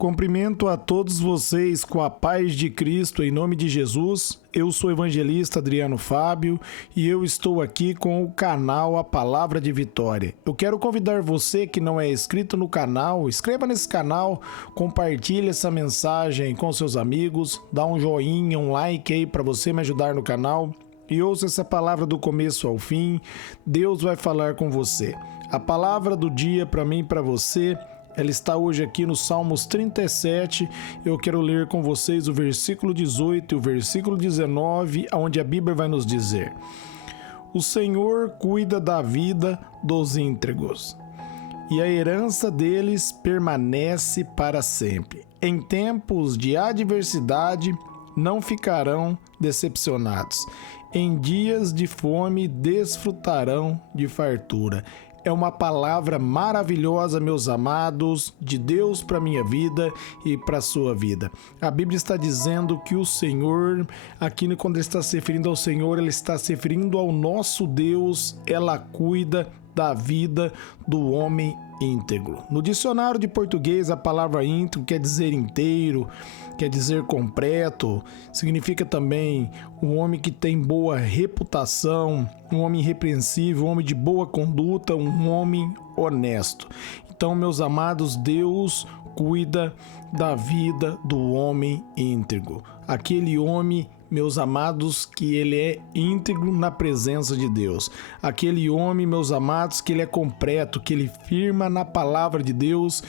Cumprimento a todos vocês com a paz de Cristo em nome de Jesus. Eu sou o evangelista Adriano Fábio e eu estou aqui com o canal A Palavra de Vitória. Eu quero convidar você que não é inscrito no canal, inscreva nesse canal, compartilhe essa mensagem com seus amigos, dá um joinha, um like aí para você me ajudar no canal. E ouça essa palavra do começo ao fim, Deus vai falar com você. A palavra do dia para mim e para você, ela está hoje aqui no Salmos 37, eu quero ler com vocês o versículo 18 e o versículo 19, onde a Bíblia vai nos dizer: O Senhor cuida da vida dos íntegros, e a herança deles permanece para sempre. Em tempos de adversidade não ficarão decepcionados, em dias de fome desfrutarão de fartura. É uma palavra maravilhosa, meus amados, de Deus para a minha vida e para a sua vida. A Bíblia está dizendo que o Senhor, aqui quando ele está se referindo ao Senhor, ele está se referindo ao nosso Deus, ela cuida da vida do homem íntegro. No dicionário de português, a palavra íntegro quer dizer inteiro, quer dizer completo, significa também um homem que tem boa reputação, um homem irrepreensível, um homem de boa conduta, um homem honesto. Então, meus amados, Deus cuida da vida do homem íntegro. Aquele homem, meus amados, que ele é íntegro na presença de Deus. Aquele homem, meus amados, que ele é completo, que ele firma na palavra de Deus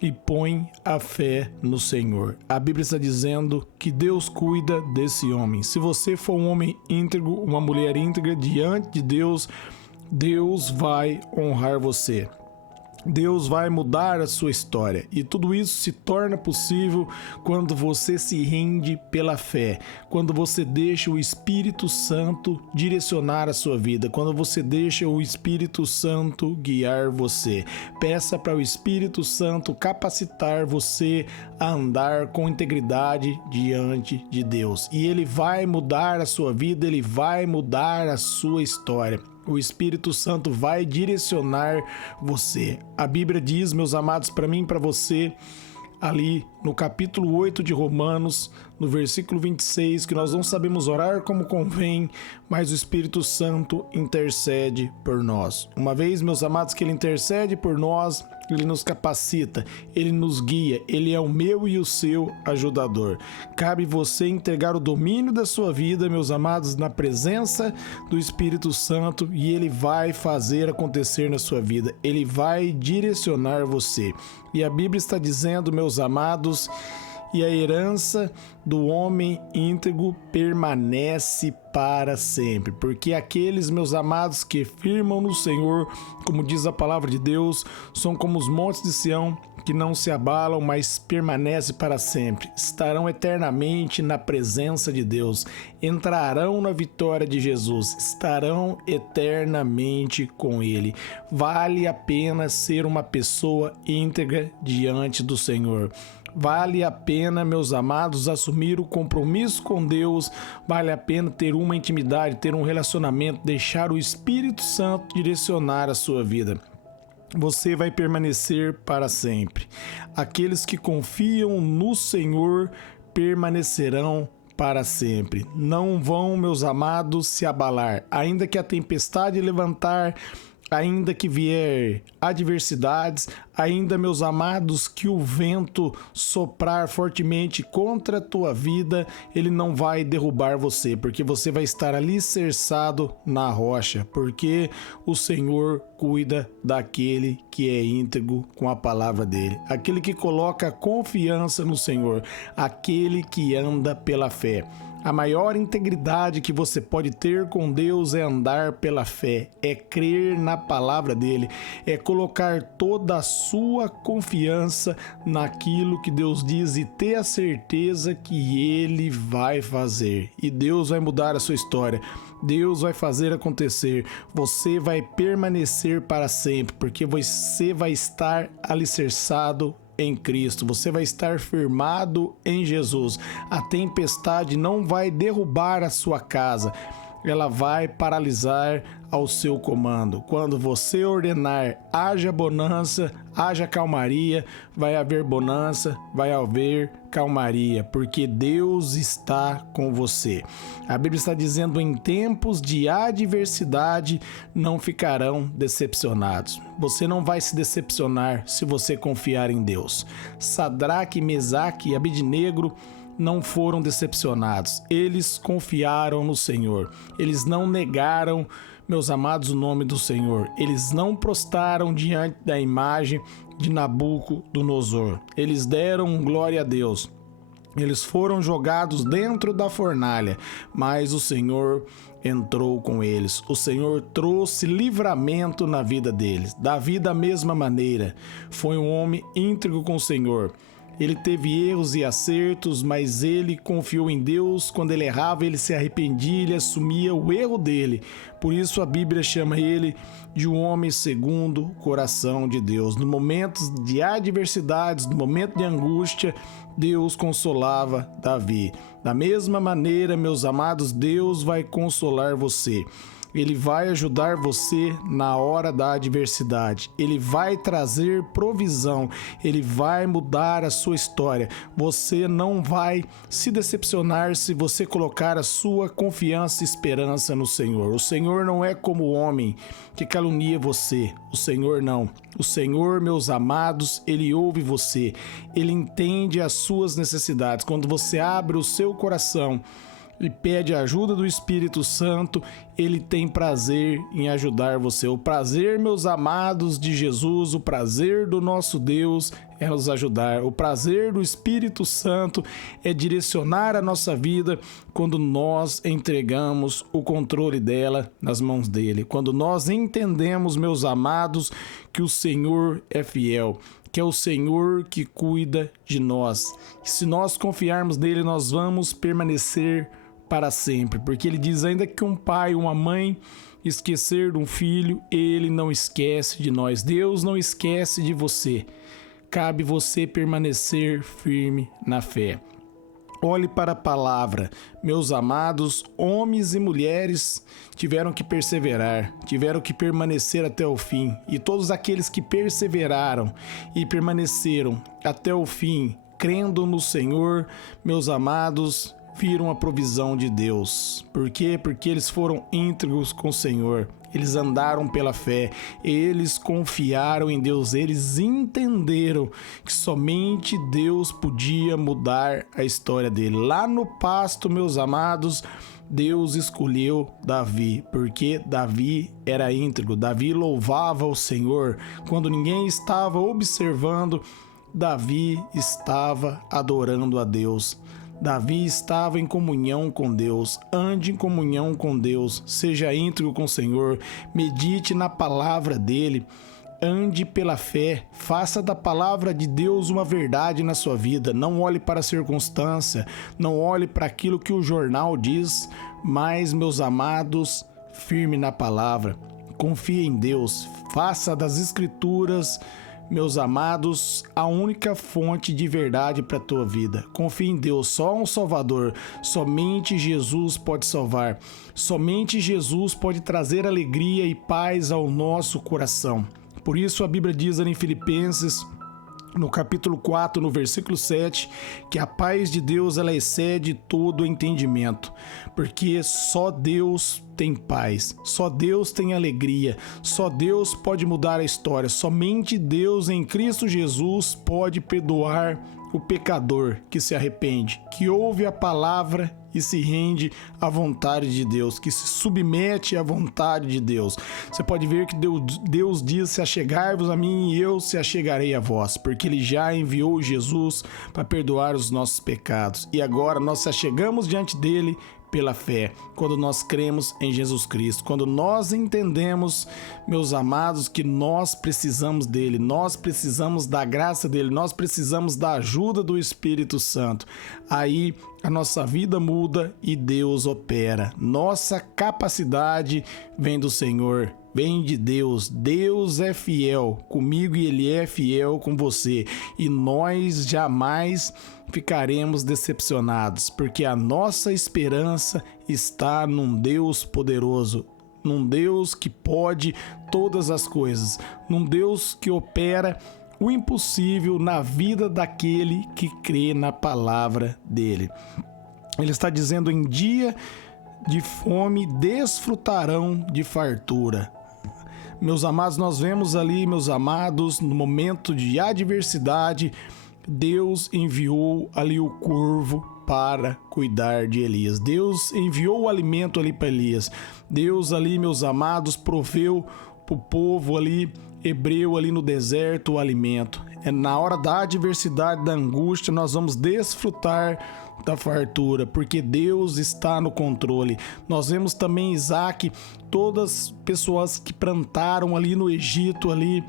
e põe a fé no Senhor. A Bíblia está dizendo que Deus cuida desse homem. Se você for um homem íntegro, uma mulher íntegra diante de Deus, Deus vai honrar você. Deus vai mudar a sua história e tudo isso se torna possível quando você se rende pela fé, quando você deixa o Espírito Santo direcionar a sua vida, quando você deixa o Espírito Santo guiar você. Peça para o Espírito Santo capacitar você a andar com integridade diante de Deus e ele vai mudar a sua vida, ele vai mudar a sua história. O Espírito Santo vai direcionar você. A Bíblia diz, meus amados, para mim e para você, ali no capítulo 8 de Romanos, no versículo 26, que nós não sabemos orar como convém, mas o Espírito Santo intercede por nós. Uma vez, meus amados, que ele intercede por nós, ele nos capacita, ele nos guia, ele é o meu e o seu ajudador. Cabe você entregar o domínio da sua vida, meus amados, na presença do Espírito Santo e ele vai fazer acontecer na sua vida, ele vai direcionar você. E a Bíblia está dizendo, meus amados, e a herança do homem íntegro permanece para sempre, porque aqueles, meus amados, que firmam no Senhor, como diz a palavra de Deus, são como os montes de Sião, que não se abalam, mas permanecem para sempre, estarão eternamente na presença de Deus, entrarão na vitória de Jesus, estarão eternamente com Ele. Vale a pena ser uma pessoa íntegra diante do Senhor. Vale a pena, meus amados, assumir o compromisso com Deus, vale a pena ter uma intimidade, ter um relacionamento, deixar o Espírito Santo direcionar a sua vida. Você vai permanecer para sempre. Aqueles que confiam no Senhor permanecerão para sempre. Não vão, meus amados, se abalar. Ainda que a tempestade levantar, ainda que vier adversidades, ainda, meus amados, que o vento soprar fortemente contra a tua vida, ele não vai derrubar você, porque você vai estar alicerçado na rocha, porque o Senhor cuida daquele que é íntegro com a palavra dele, aquele que coloca confiança no Senhor, aquele que anda pela fé. A maior integridade que você pode ter com Deus é andar pela fé, é crer na palavra dele, é colocar toda a sua confiança naquilo que Deus diz e ter a certeza que ele vai fazer. E Deus vai mudar a sua história, Deus vai fazer acontecer, você vai permanecer para sempre, porque você vai estar alicerçado em Cristo, você vai estar firmado em Jesus. A tempestade não vai derrubar a sua casa, ela vai paralisar ao seu comando. Quando você ordenar, haja bonança, haja calmaria, vai haver bonança, vai haver calmaria, porque Deus está com você. A Bíblia está dizendo: em tempos de adversidade não ficarão decepcionados. Você não vai se decepcionar se você confiar em Deus. Sadraque, Mesaque e Abednego não foram decepcionados. Eles confiaram no Senhor. Eles não negaram, meus amados, o nome do Senhor. Eles não prostraram diante da imagem de Nabucodonosor. Eles deram glória a Deus. Eles foram jogados dentro da fornalha, mas o Senhor entrou com eles. O Senhor trouxe livramento na vida deles. Davi, da mesma maneira, foi um homem íntegro com o Senhor. Ele teve erros e acertos, mas ele confiou em Deus. Quando ele errava, ele se arrependia, ele assumia o erro dele. Por isso a Bíblia chama ele de um homem segundo o coração de Deus. No momentos de adversidades, no momento de angústia, Deus consolava Davi. Da mesma maneira, meus amados, Deus vai consolar você. Ele vai ajudar você na hora da adversidade. Ele vai trazer provisão. Ele vai mudar a sua história. Você não vai se decepcionar se você colocar a sua confiança e esperança no Senhor. O Senhor não é como o homem que calunia você. O Senhor não. O Senhor, meus amados, Ele ouve você. Ele entende as suas necessidades. Quando você abre o seu coração e pede a ajuda do Espírito Santo, Ele tem prazer em ajudar você. O prazer, meus amados, de Jesus, o prazer do nosso Deus é nos ajudar. O prazer do Espírito Santo é direcionar a nossa vida quando nós entregamos o controle dela nas mãos dele. Quando nós entendemos, meus amados, que o Senhor é fiel, que é o Senhor que cuida de nós. E se nós confiarmos nele, nós vamos permanecer para sempre, porque ele diz: ainda que um pai, uma mãe esquecer de um filho, ele não esquece de nós. Deus não esquece de você. Cabe você permanecer firme na fé. Olhe para a palavra. Meus amados, homens e mulheres tiveram que perseverar, tiveram que permanecer até o fim. E todos aqueles que perseveraram e permaneceram até o fim, crendo no Senhor, meus amados, viram a provisão de Deus. Por quê? Porque eles foram íntegros com o Senhor. Eles andaram pela fé, eles confiaram em Deus, eles entenderam que somente Deus podia mudar a história dele. Lá no pasto, meus amados, Deus escolheu Davi, porque Davi era íntegro, Davi louvava o Senhor. Quando ninguém estava observando, Davi estava adorando a Deus. Davi estava em comunhão com Deus. Ande em comunhão com Deus, seja íntegro com o Senhor, medite na palavra dele, ande pela fé, faça da palavra de Deus uma verdade na sua vida. Não olhe para a circunstância, não olhe para aquilo que o jornal diz, mas, meus amados, firme na palavra, confie em Deus, faça das Escrituras, meus amados, a única fonte de verdade para a tua vida. Confie em Deus, só um Salvador, somente Jesus pode salvar, somente Jesus pode trazer alegria e paz ao nosso coração. Por isso a Bíblia diz ali em Filipenses, no capítulo 4, no versículo 7, que a paz de Deus ela excede todo o entendimento, porque só Deus tem paz, só Deus tem alegria, só Deus pode mudar a história, somente Deus em Cristo Jesus pode perdoar o pecador que se arrepende, que ouve a palavra e se rende à vontade de Deus, que se submete à vontade de Deus. Você pode ver que Deus diz: se achegai-vos a mim e eu se achegarei a vós, porque Ele já enviou Jesus para perdoar os nossos pecados. E agora nós se achegamos diante dele pela fé, quando nós cremos em Jesus Cristo, quando nós entendemos, meus amados, que nós precisamos dele, nós precisamos da graça dele, nós precisamos da ajuda do Espírito Santo. Aí a nossa vida muda e Deus opera. Nossa capacidade vem do Senhor, vem de Deus. Deus é fiel comigo e Ele é fiel com você. E nós jamais ficaremos decepcionados, porque a nossa esperança está num Deus poderoso, num Deus que pode todas as coisas, num Deus que opera o impossível na vida daquele que crê na palavra dele. Ele está dizendo: em dia de fome desfrutarão de fartura. Meus amados, nós vemos ali, meus amados, no momento de adversidade, Deus enviou ali o corvo para cuidar de Elias. Deus enviou o alimento ali para Elias. Deus ali, meus amados, proveu para o povo ali hebreu ali no deserto o alimento. É na hora da adversidade, da angústia, nós vamos desfrutar da fartura, porque Deus está no controle. Nós vemos também Isaac, todas as pessoas que plantaram ali no Egito, ali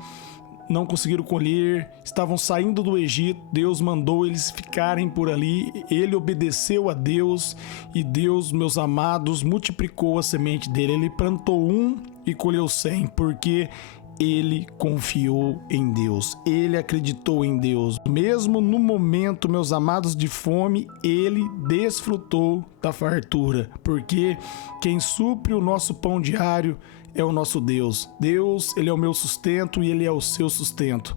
não conseguiram colher, estavam saindo do Egito, Deus mandou eles ficarem por ali, ele obedeceu a Deus e Deus, meus amados, multiplicou a semente dele. Ele plantou 1 e colheu 100, porque ele confiou em Deus, ele acreditou em Deus. Mesmo no momento, meus amados, de fome, ele desfrutou da fartura, porque quem supre o nosso pão diário é o nosso Deus. Deus, ele é o meu sustento e ele é o seu sustento.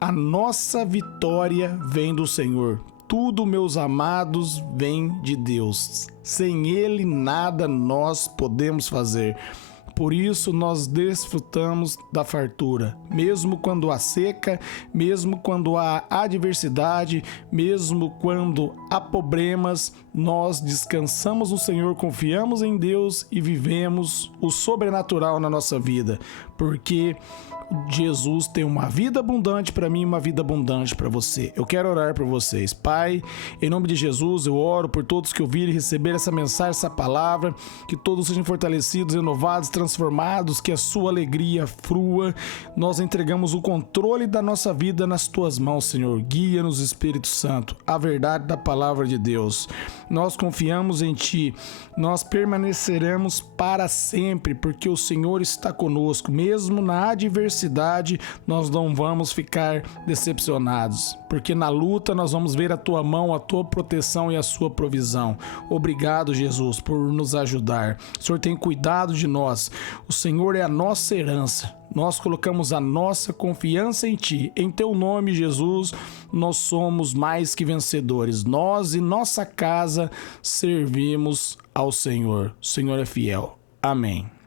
A nossa vitória vem do Senhor. Tudo, meus amados, vem de Deus. Sem ele, nada nós podemos fazer. Por isso nós desfrutamos da fartura, mesmo quando há seca, mesmo quando há adversidade, mesmo quando há problemas, nós descansamos no Senhor, confiamos em Deus e vivemos o sobrenatural na nossa vida, porque Jesus tem uma vida abundante para mim e uma vida abundante para você. Eu quero orar por vocês. Pai, em nome de Jesus, eu oro por todos que ouvirem e receberem essa mensagem, essa palavra, que todos sejam fortalecidos, renovados, transformados, que a sua alegria frua. Nós entregamos o controle da nossa vida nas tuas mãos, Senhor. Guia-nos, Espírito Santo, a verdade da palavra de Deus. Nós confiamos em Ti, nós permaneceremos para sempre, porque o Senhor está conosco, mesmo na adversidade. Nós não vamos ficar decepcionados, porque na luta nós vamos ver a tua mão, a tua proteção e a sua provisão. Obrigado, Jesus, por nos ajudar. O Senhor tem cuidado de nós. O Senhor é a nossa herança. Nós colocamos a nossa confiança em Ti. Em Teu nome, Jesus, nós somos mais que vencedores. Nós e nossa casa servimos ao Senhor. O Senhor é fiel. Amém.